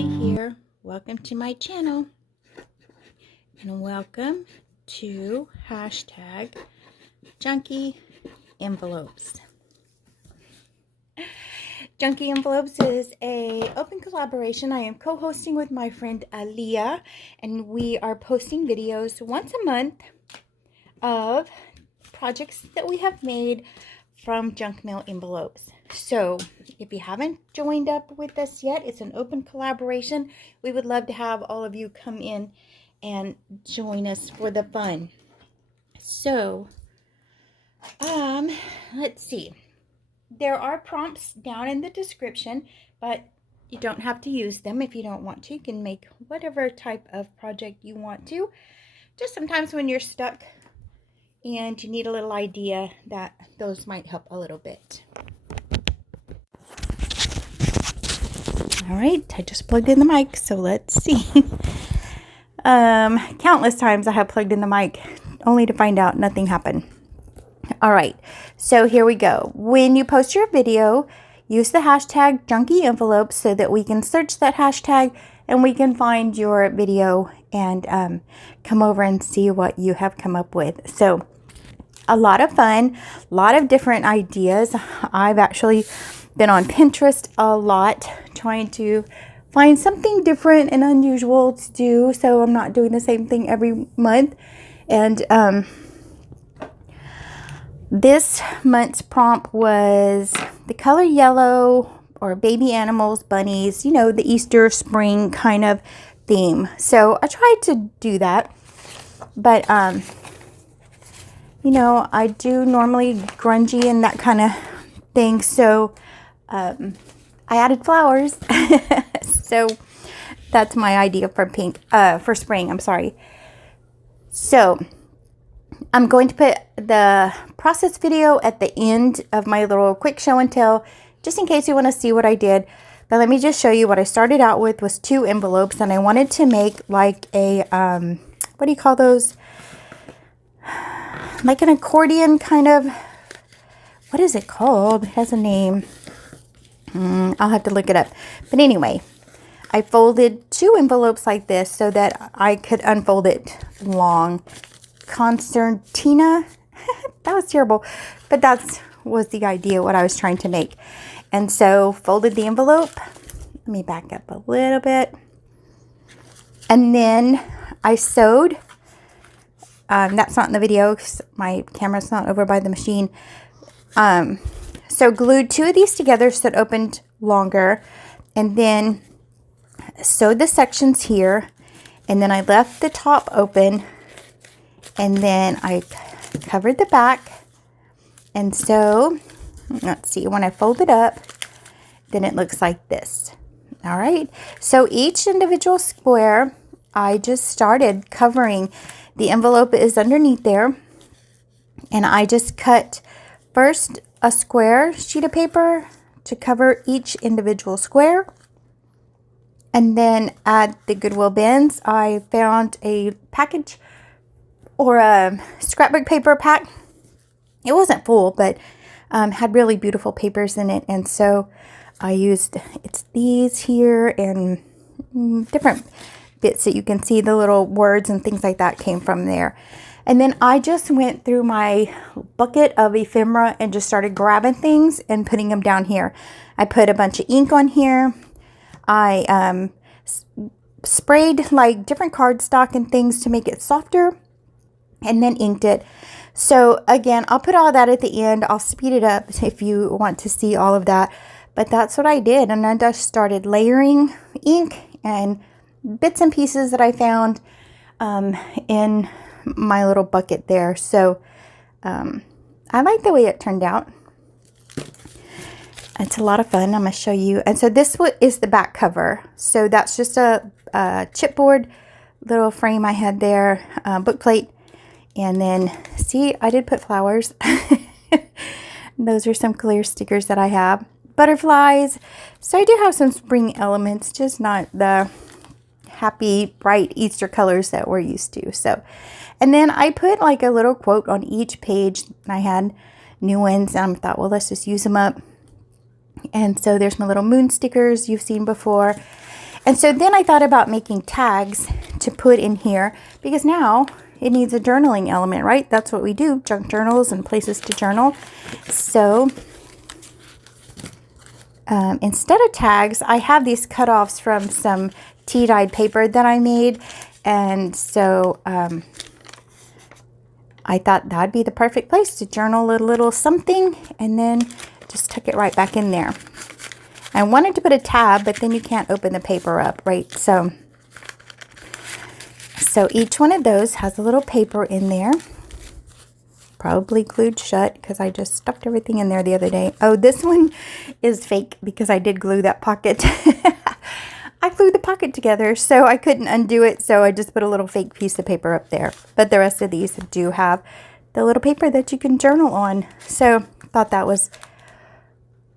Molly here. Welcome to my channel and welcome to hashtag Junky Envelopes. Junky Envelopes is a open collaboration. I am co-hosting with my friend Aaliyah, and we are posting videos once a month of projects that we have made from junk mail envelopes. So if you haven't joined up with us yet, it's an open collaboration. We would love to have all of you come in and join us for the fun. So let's see, there are prompts down in the description, but you don't have to use them. If you don't want to, you can make whatever type of project you want to. Just sometimes when you're stuck and you need a little idea, that those might help a little bit. All right, I just plugged in the mic, so let's see. Countless times I have plugged in the mic only to find out nothing happened. All right, so here we go. When you post your video, use the hashtag Junky Envelopes so that we can search that hashtag and we can find your video and come over and see what you have come up with. So a lot of fun, a lot of different ideas. I've actually been on Pinterest a lot trying to find something different and unusual to do, so I'm not doing the same thing every month. And this month's prompt was the color yellow, or baby animals, bunnies, you know, the Easter spring kind of theme. So I tried to do that, but you know, I do normally grungy and that kind of thing, so I added flowers. So that's my idea for for spring, I'm sorry. So I'm going to put the process video at the end of my little quick show and tell, just in case you want to see what I did. But let me just show you what I started out with was 2 envelopes, and I wanted to make like a, what do you call those? Like an accordion kind of, what is it called? It has a name. I'll have to look it up. But anyway, I folded 2 envelopes like this so that I could unfold it long. Concertina. That was terrible, but that was the idea, what I was trying to make. And so folded the envelope. Let me back up a little bit. And then I sewed. That's not in the video because my camera's not over by the machine. So glued 2 of these together so it opened longer, and then sewed the sections here, and then I left the top open, and then I covered the back. And so let's see, when I fold it up, then it looks like this. All right, so each individual square I just started covering. The envelope is underneath there, and I just cut first a square sheet of paper to cover each individual square. And then at the Goodwill bins, I found a package or a scrapbook paper pack. It wasn't full, but had really beautiful papers in it. And so I used, it's these here and different bits that you can see, the little words and things like that came from there. And then I just went through my bucket of ephemera and just started grabbing things and putting them down here. I put a bunch of ink on here. I sprayed like different cardstock and things to make it softer, and then inked it. So again, I'll put all that at the end. I'll speed it up if you want to see all of that. But that's what I did. And I just started layering ink and bits and pieces that I found in my little bucket there. So I like the way it turned out. It's a lot of fun. I'm going to show you. And so this is the back cover. So that's just a chipboard little frame I had there, book plate. And then see, I did put flowers. Those are some clear stickers that I have. Butterflies. So I do have some spring elements, just not the happy, bright Easter colors that we're used to. So, and then I put like a little quote on each page. I had new ones, and I thought, well, let's just use them up. And so there's my little moon stickers you've seen before. And so then I thought about making tags to put in here, because now it needs a journaling element, right? That's what we do, junk journals and places to journal. So instead of tags, I have these cutoffs from some tea-dyed paper that I made. And so I thought that'd be the perfect place to journal a little something, and then just tuck it right back in there. I wanted to put a tab, but then you can't open the paper up, right? So each one of those has a little paper in there, probably glued shut because I just stuffed everything in there the other day. Oh, this one is fake because I did glue that pocket. I glued the pocket together, so I couldn't undo it, so I just put a little fake piece of paper up there. But the rest of these do have the little paper that you can journal on. So I thought that was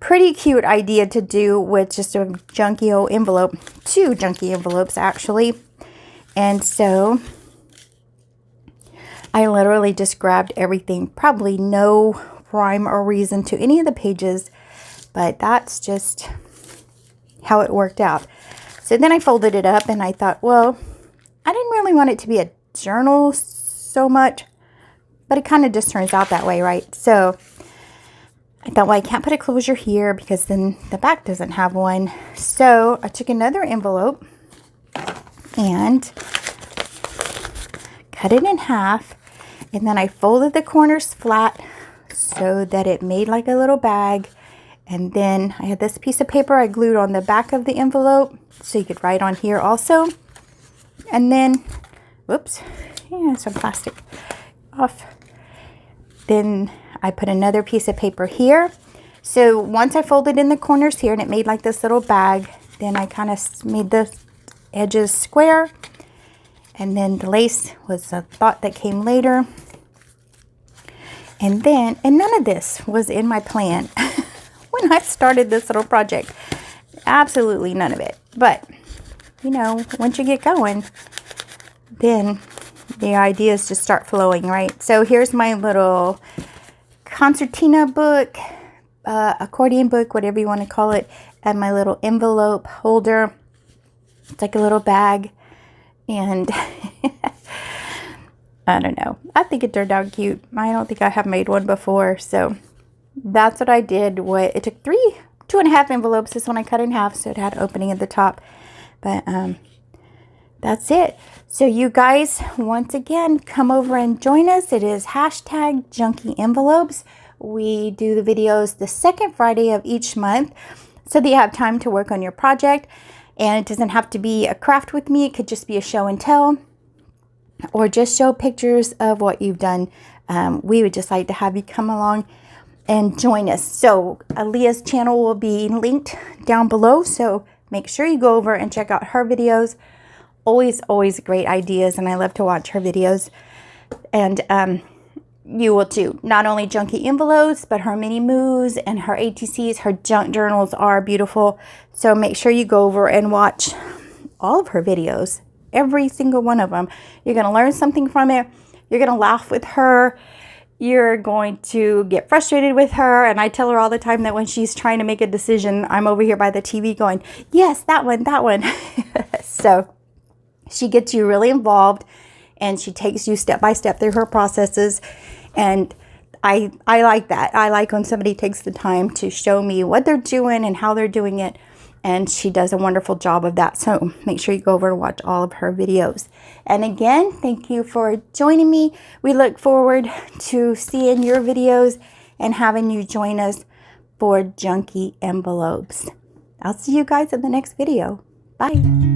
pretty cute idea to do with just a junky old envelope. 2 junky envelopes, actually. And so I literally just grabbed everything. Probably no rhyme or reason to any of the pages, but that's just how it worked out. So then I folded it up and I thought, well, I didn't really want it to be a journal so much, but it kind of just turns out that way, right? So I thought, well, I can't put a closure here because then the back doesn't have one. So I took another envelope and cut it in half, and then I folded the corners flat so that it made like a little bag. And then I had this piece of paper I glued on the back of the envelope so you could write on here also. And then, whoops, yeah, some plastic off. Then I put another piece of paper here. So once I folded in the corners here and it made like this little bag, then I kind of made the edges square. And then the lace was a thought that came later. And then, and none of this was in my plan when I started this little project. Absolutely none of it. But, you know, once you get going, then the ideas just start flowing, right? So here's my little concertina book, accordion book, whatever you want to call it, and my little envelope holder. It's like a little bag. And I don't know. I think it turned out cute. I don't think I have made one before. So that's what I did. It took 2.5 envelopes. This one I cut in half, so it had an opening at the top. But that's it. So you guys, once again, come over and join us. It is hashtag Junky Envelopes. We do the videos the second Friday of each month so that you have time to work on your project. And it doesn't have to be a craft with me. It could just be a show and tell, or just show pictures of what you've done. We would just like to have you come along and join us. So Aaliyah's channel will be linked down below. So make sure you go over and check out her videos. Always great ideas, and I love to watch her videos. And you will too. Not only junky envelopes, but her mini moos and her ATCs, her junk journals are beautiful. So make sure you go over and watch all of her videos. Every single one of them. You're going to learn something from it. You're going to laugh with her. You're going to get frustrated with her. And I tell her all the time that when she's trying to make a decision, I'm over here by the TV going, yes, that one. So she gets you really involved, and she takes you step by step through her processes. And I like that. I like when somebody takes the time to show me what they're doing and how they're doing it. And she does a wonderful job of that. So make sure you go over and watch all of her videos. And again, thank you for joining me. We look forward to seeing your videos and having you join us for Junky Envelopes. I'll see you guys in the next video. Bye.